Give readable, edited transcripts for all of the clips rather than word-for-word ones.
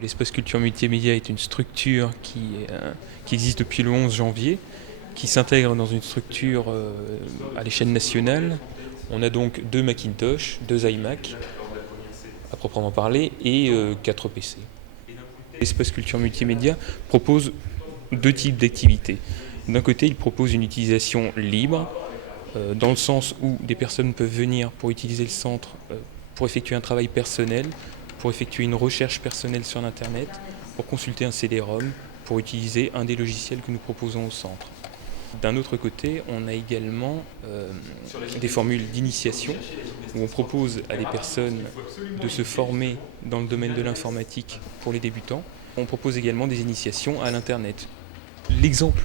L'espace culture multimédia est une structure qui existe depuis le 11 janvier, qui s'intègre dans une structure à l'échelle nationale. On a donc 2 Macintosh, 2 iMac, à proprement parler, et 4 PC. L'espace culture multimédia propose 2 types d'activités. D'un côté, il propose une utilisation libre, dans le sens où des personnes peuvent venir pour utiliser le centre, pour effectuer un travail personnel, pour effectuer une recherche personnelle sur Internet, pour consulter un CD-ROM, pour utiliser un des logiciels que nous proposons au centre. D'un autre côté, on a également des formules d'initiation où on propose à des personnes de se former dans le domaine de l'informatique pour les débutants. On propose également des initiations à l'Internet. L'exemple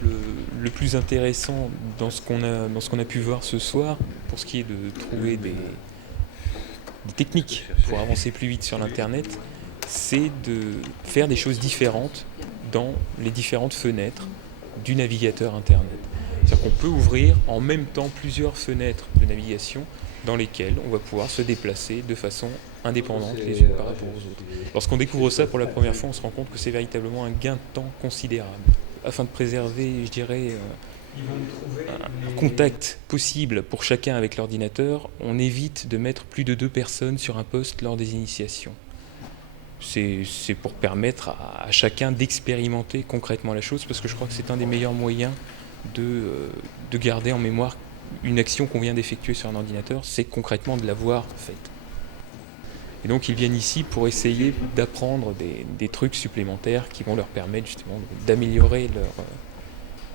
le plus intéressant dans ce qu'on a pu voir ce soir, pour ce qui est de trouver des techniques pour avancer plus vite sur l'Internet, c'est de faire des choses différentes dans les différentes fenêtres du navigateur Internet. C'est-à-dire qu'on peut ouvrir en même temps plusieurs fenêtres de navigation dans lesquelles on va pouvoir se déplacer de façon indépendante les unes par rapport aux autres. Lorsqu'on découvre ça pour la première fois, on se rend compte que c'est véritablement un gain de temps considérable. Afin de préserver, je dirais, un contact possible pour chacun avec l'ordinateur, on évite de mettre plus de 2 personnes sur un poste lors des initiations. C'est pour permettre à chacun d'expérimenter concrètement la chose, parce que je crois que c'est un des meilleurs moyens de garder en mémoire une action qu'on vient d'effectuer sur un ordinateur, c'est concrètement de l'avoir faite. Et donc ils viennent ici pour essayer d'apprendre des trucs supplémentaires qui vont leur permettre justement d'améliorer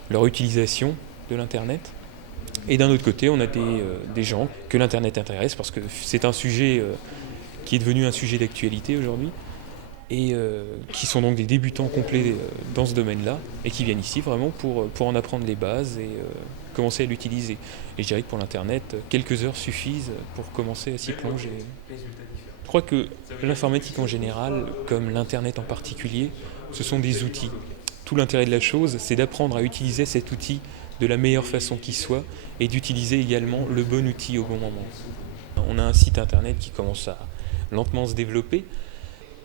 leur utilisation de l'Internet. Et d'un autre côté, on a des gens que l'Internet intéresse, parce que c'est un sujet qui est devenu un sujet d'actualité aujourd'hui, et qui sont donc des débutants complets dans ce domaine-là, et qui viennent ici vraiment pour en apprendre les bases et commencer à l'utiliser. Et je dirais que pour l'Internet, quelques heures suffisent pour commencer à s'y plonger. Je crois que l'informatique en général, comme l'Internet en particulier, ce sont des outils. Tout l'intérêt de la chose, c'est d'apprendre à utiliser cet outil de la meilleure façon qui soit, et d'utiliser également le bon outil au bon moment. On a un site Internet qui commence à lentement se développer.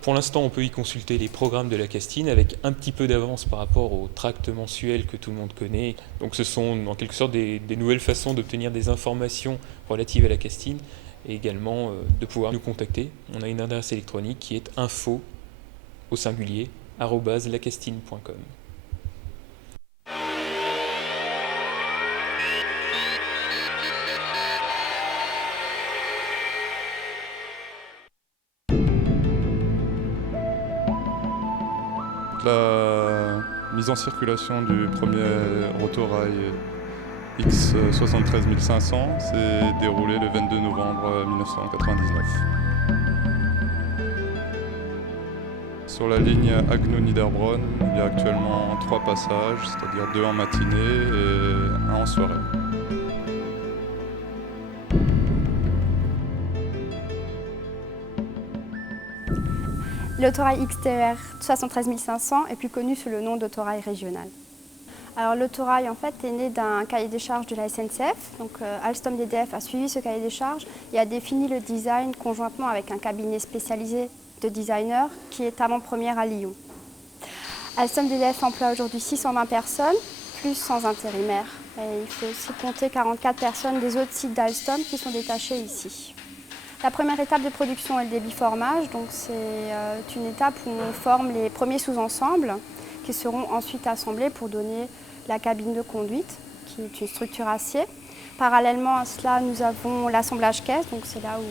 Pour l'instant, on peut y consulter les programmes de la Castine avec un petit peu d'avance par rapport aux tracts mensuels que tout le monde connaît. Donc ce sont en quelque sorte des nouvelles façons d'obtenir des informations relatives à la Castine, et également de pouvoir nous contacter. On a une adresse électronique qui est info@lacastine.com. La mise en circulation du premier autorail X73500 s'est déroulée le 22 novembre 1999. Sur la ligne Agno-Niederbronn, il y a actuellement 3 passages, c'est-à-dire 2 en matinée et 1 en soirée. L'autorail XTER 73500 est plus connu sous le nom d'autorail régional. Alors l'autorail en fait est né d'un cahier des charges de la SNCF. Donc Alstom DDF a suivi ce cahier des charges et a défini le design conjointement avec un cabinet spécialisé de designers qui est avant-première à Lyon. Alstom DDF emploie aujourd'hui 620 personnes, plus 100 intérimaires. Et il faut aussi compter 44 personnes des autres sites d'Alstom qui sont détachées ici. La première étape de production est le débiformage. Donc c'est une étape où on forme les premiers sous-ensembles qui seront ensuite assemblés pour donner la cabine de conduite, qui est une structure acier. Parallèlement à cela, nous avons l'assemblage caisse, donc c'est là où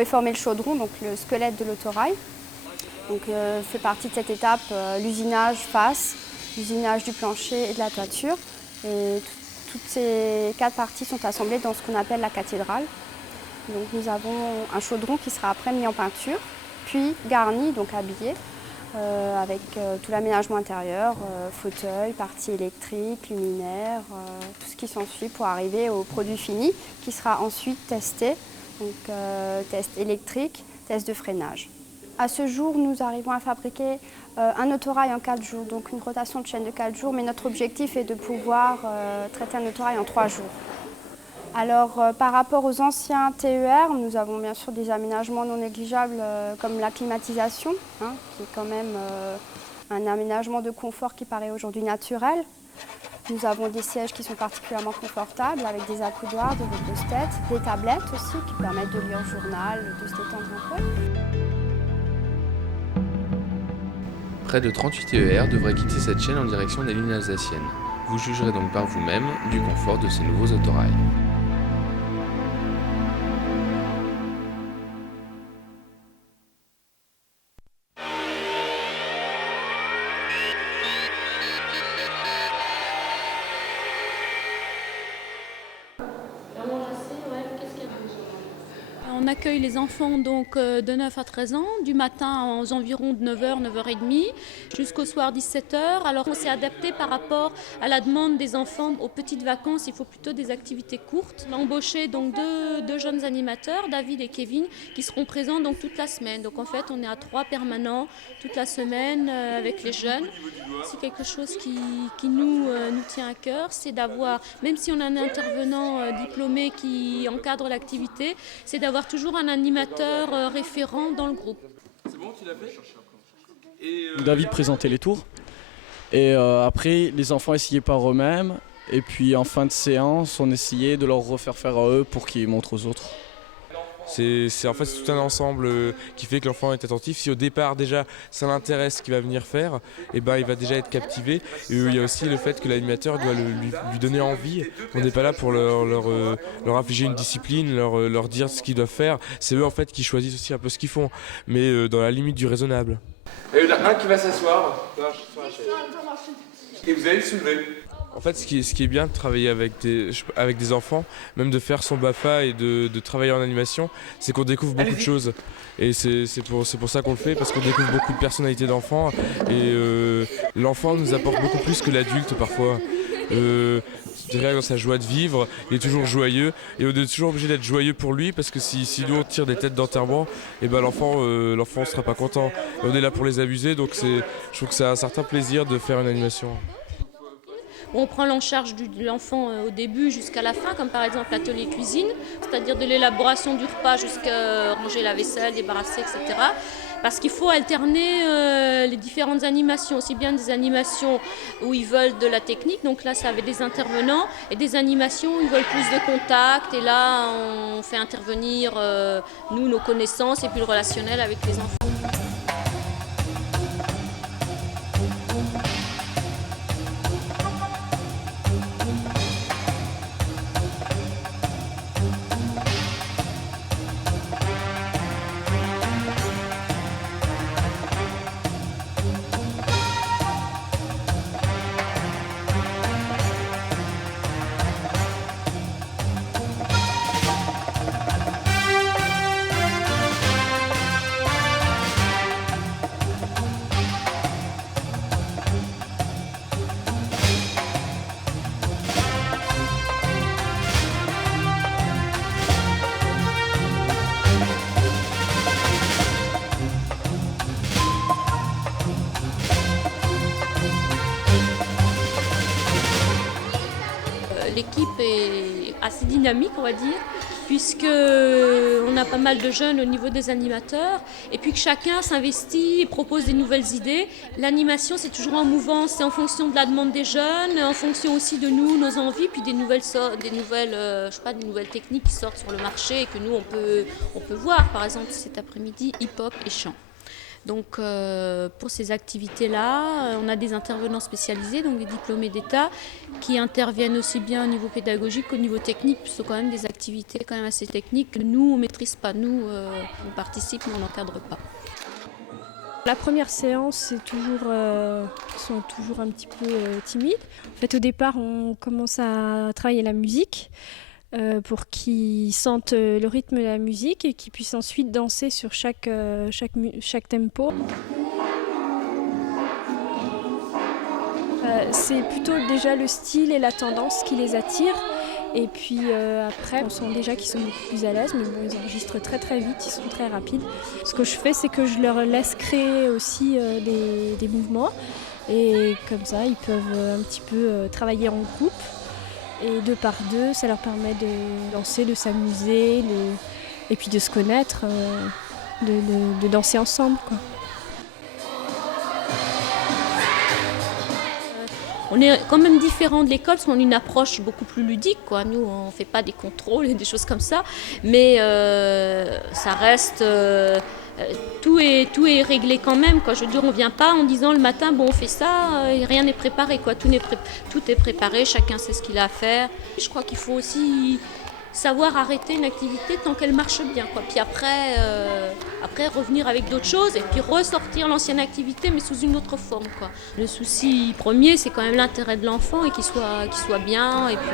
est formé le chaudron, donc le squelette de l'autorail. Donc fait partie de cette étape l'usinage face, l'usinage du plancher et de la toiture. Et toutes ces 4 parties sont assemblées dans ce qu'on appelle la cathédrale. Donc nous avons un chaudron qui sera après mis en peinture, puis garni, donc habillé, avec tout l'aménagement intérieur, fauteuil, partie électrique, luminaire, tout ce qui s'ensuit pour arriver au produit fini qui sera ensuite testé, donc test électrique, test de freinage. À ce jour, nous arrivons à fabriquer un autorail en 4 jours, donc une rotation de chaîne de 4 jours, mais notre objectif est de pouvoir traiter un autorail en 3 jours. Alors, par rapport aux anciens TER, nous avons bien sûr des aménagements non négligeables comme la climatisation, qui est quand même un aménagement de confort qui paraît aujourd'hui naturel. Nous avons des sièges qui sont particulièrement confortables avec des accoudoirs, des repose-têtes, des tablettes aussi qui permettent de lire le journal, de se détendre un peu. Près de 38 TER devraient quitter cette chaîne en direction des lignes alsaciennes. Vous jugerez donc par vous-même du confort de ces nouveaux autorails. On accueille les enfants donc de 9 à 13 ans, du matin aux environs de 9h, 9h30, jusqu'au soir 17h. Alors on s'est adapté par rapport à la demande des enfants aux petites vacances, il faut plutôt des activités courtes. On a embauché donc deux jeunes animateurs, David et Kevin, qui seront présents donc toute la semaine. Donc en fait on est à 3 permanents toute la semaine avec les jeunes. C'est quelque chose qui nous tient à cœur, c'est d'avoir, même si on a un intervenant diplômé qui encadre l'activité, c'est d'avoir toujours un animateur référent dans le groupe. C'est bon, tu l'as fait ? David présentait les tours et après les enfants essayaient par eux-mêmes et puis en fin de séance on essayait de leur refaire faire à eux pour qu'ils montrent aux autres. C'est tout un ensemble qui fait que l'enfant est attentif. Si au départ déjà ça l'intéresse ce qu'il va venir faire, il va déjà être captivé. Et il y a aussi le fait que l'animateur doit lui donner envie. On n'est pas là pour leur infliger une discipline, leur dire ce qu'ils doivent faire. C'est eux en fait qui choisissent aussi un peu ce qu'ils font, mais dans la limite du raisonnable. Et il y en a un qui va s'asseoir. Et vous allez le soulever. En fait, ce qui est bien de travailler avec des enfants, même de faire son BAFA et de travailler en animation, c'est qu'on découvre beaucoup de choses. Et c'est pour ça qu'on le fait, parce qu'on découvre beaucoup de personnalités d'enfants. Et l'enfant nous apporte beaucoup plus que l'adulte parfois. Je dirais dans sa joie de vivre, il est toujours joyeux. Et on est toujours obligé d'être joyeux pour lui, parce que si nous on tire des têtes d'enterrement, et l'enfant ne sera pas content. Et on est là pour les amuser, donc je trouve que c'est un certain plaisir de faire une animation. On prend en charge de l'enfant au début jusqu'à la fin, comme par exemple l'atelier cuisine, c'est-à-dire de l'élaboration du repas jusqu'à ranger la vaisselle, débarrasser, etc. Parce qu'il faut alterner les différentes animations, aussi bien des animations où ils veulent de la technique, donc là ça avait des intervenants, et des animations où ils veulent plus de contact, et là on fait intervenir nous, nos connaissances, et puis le relationnel avec les enfants. L'équipe est assez dynamique, on va dire, puisqu'on a pas mal de jeunes au niveau des animateurs, et puis que chacun s'investit et propose des nouvelles idées. L'animation, c'est toujours en mouvance, c'est en fonction de la demande des jeunes, en fonction aussi de nous, nos envies, puis des nouvelles techniques qui sortent sur le marché et que nous, on peut voir. Par exemple, cet après-midi, hip-hop et chant. Donc pour ces activités-là, on a des intervenants spécialisés, donc des diplômés d'État, qui interviennent aussi bien au niveau pédagogique qu'au niveau technique, puisque ce sont quand même des activités quand même assez techniques que nous, on ne maîtrise pas. Nous, on participe, mais on n'encadre pas. La première séance, ils sont toujours un petit peu timides. En fait, au départ, on commence à travailler la musique. Pour qu'ils sentent le rythme de la musique et qu'ils puissent ensuite danser sur chaque tempo. C'est plutôt déjà le style et la tendance qui les attire. Et puis après, on sent déjà qu'ils sont beaucoup plus à l'aise, mais bon, ils enregistrent très très vite, ils sont très rapides. Ce que je fais, c'est que je leur laisse créer aussi des mouvements. Et comme ça, ils peuvent un petit peu travailler en groupe. Et 2 par 2, ça leur permet de danser, de s'amuser, et puis de se connaître, de danser ensemble, quoi. On est quand même différent de l'école parce qu'on a une approche beaucoup plus ludique, quoi. Nous, on ne fait pas des contrôles et des choses comme ça, mais ça reste... tout est réglé quand même, quoi. Je veux dire, on ne vient pas en disant le matin, bon, on fait ça, rien n'est préparé, quoi. Tout est préparé, chacun sait ce qu'il a à faire. Je crois qu'il faut aussi savoir arrêter une activité tant qu'elle marche bien, quoi. Puis après revenir avec d'autres choses et puis ressortir l'ancienne activité mais sous une autre forme, quoi. Le souci premier, c'est quand même l'intérêt de l'enfant et qu'il soit bien. Et puis,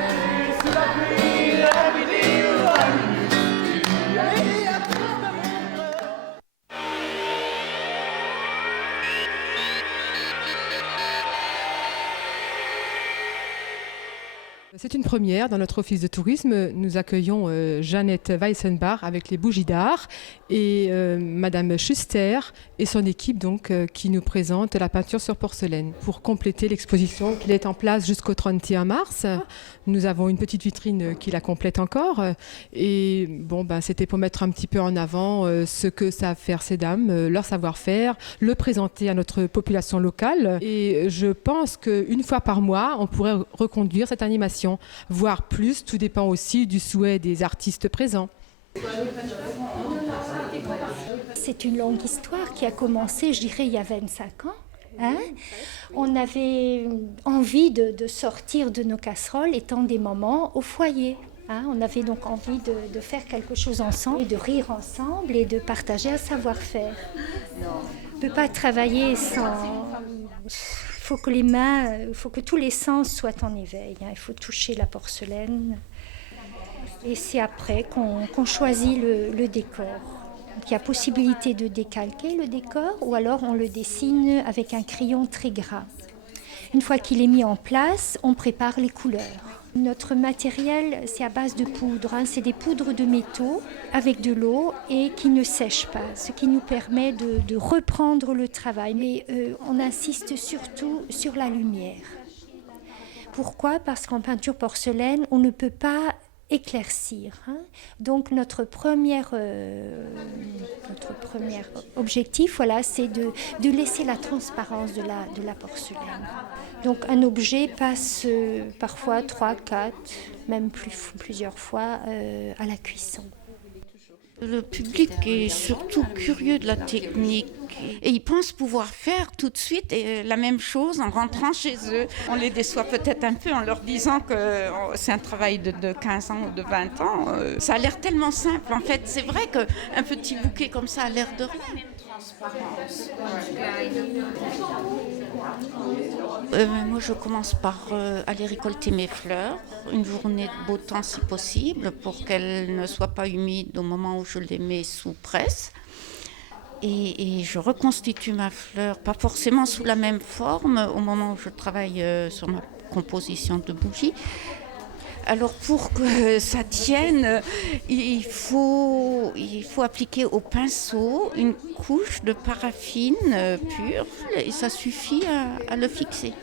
C'est une première dans notre office de tourisme. Nous accueillons Jeannette Weissenbach avec les bougies d'art et Madame Schuster et son équipe donc, qui nous présente la peinture sur porcelaine. Pour compléter l'exposition qui est en place jusqu'au 31 mars, nous avons une petite vitrine qui la complète encore. Et bon, c'était pour mettre un petit peu en avant ce que savent faire ces dames, leur savoir-faire, le présenter à notre population locale. Et je pense qu'une fois par mois, on pourrait reconduire cette animation, voire plus, tout dépend aussi du souhait des artistes présents. C'est une longue histoire qui a commencé, je dirais, il y a 25 ans. Hein? On avait envie de sortir de nos casseroles étant des mamans au foyer. Hein? On avait donc envie de faire quelque chose ensemble, et de rire ensemble et de partager un savoir-faire. On ne peut pas travailler sans... Il faut que les mains, il faut que tous les sens soient en éveil. Hein? Il faut toucher la porcelaine. Et c'est après qu'on choisit le décor. Donc, il y a possibilité de décalquer le décor ou alors on le dessine avec un crayon très gras. Une fois qu'il est mis en place, on prépare les couleurs. Notre matériel, c'est à base de poudre. Hein. C'est des poudres de métaux avec de l'eau et qui ne sèchent pas, ce qui nous permet de reprendre le travail. Mais on insiste surtout sur la lumière. Pourquoi ? Parce qu'en peinture porcelaine, on ne peut pas éclaircir. Hein. Donc notre premier objectif, voilà, c'est de laisser la transparence de la porcelaine. Donc un objet passe parfois 3, 4, même plusieurs fois à la cuisson. Le public est surtout curieux de la technique et ils pensent pouvoir faire tout de suite la même chose en rentrant chez eux. On les déçoit peut-être un peu en leur disant que c'est un travail de 15 ans ou de 20 ans. Ça a l'air tellement simple en fait. C'est vrai qu'un petit bouquet comme ça a l'air de rien. Moi je commence par aller récolter mes fleurs, une journée de beau temps si possible pour qu'elles ne soient pas humides au moment où je les mets sous presse. Et je reconstitue ma fleur, pas forcément sous la même forme au moment où je travaille sur ma composition de bougies. Alors pour que ça tienne, il faut appliquer au pinceau une couche de paraffine pure et ça suffit à le fixer.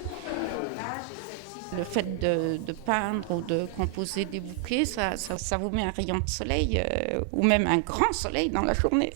Le fait de peindre ou de composer des bouquets, ça vous met un rayon de soleil ou même un grand soleil dans la journée.